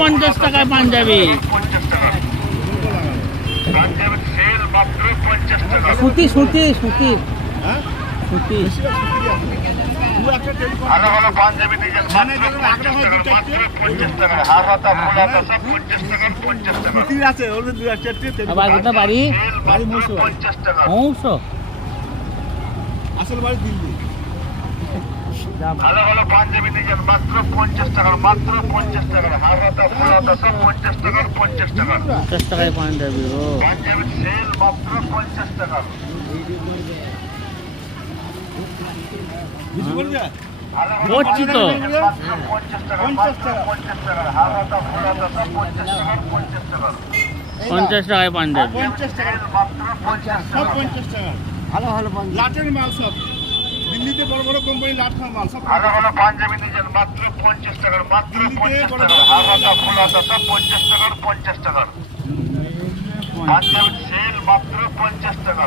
50 টাকায় পাঞ্জাবি। সুতি সুতি সুতি সুতি। ভালো ভালো পাঞ্জাবি ডিজাইন মাত্র 50 টাকা। হার হাতা ফুল হাতা সব 50 টাকা 50 টাকা। আছে ওদের দুই চারটে আবার কোথা বাড়ি? বাড়ি মৌসুম 50 টাকা। হংস। আসল বাড়ি দিল্লি। ভালো ভালো পাঞ্জাবি ডিজাইন মাত্র 50 টাকা। মাত্র 50 টাকা। হার হাতা ফুল হাতা সব 50 টাকা 50 টাকা। 50 টাকায় পাঞ্জাবি। ও পাঞ্জাবি সেল মাত্র 50 টাকা। কিছু বলবে? বলছি তো। মাত্র 50 টাকা। মাত্র 50 টাকা। হার হাতা ফুল হাতা সব 50 টাকা 50 টাকা। 50 টাকায় পাঞ্জাবি। 50 টাকা মাত্র 50 সব টাকা। 50 টাকা। ভালো ভালো লাটের মাল সব দিল্লিতে বড় বড় কোম্পানি লাট খাওয়া মাল সব ভালো ভালো পাঞ্জাবি ডিজাইন মাত্র 50 টাকা। মাত্র 50 টাকা। হার হাতা ফুল হাতা সব 50 টাকা 50 টাকা। পাঞ্জাবি সেল মাত্র 50 টাকা।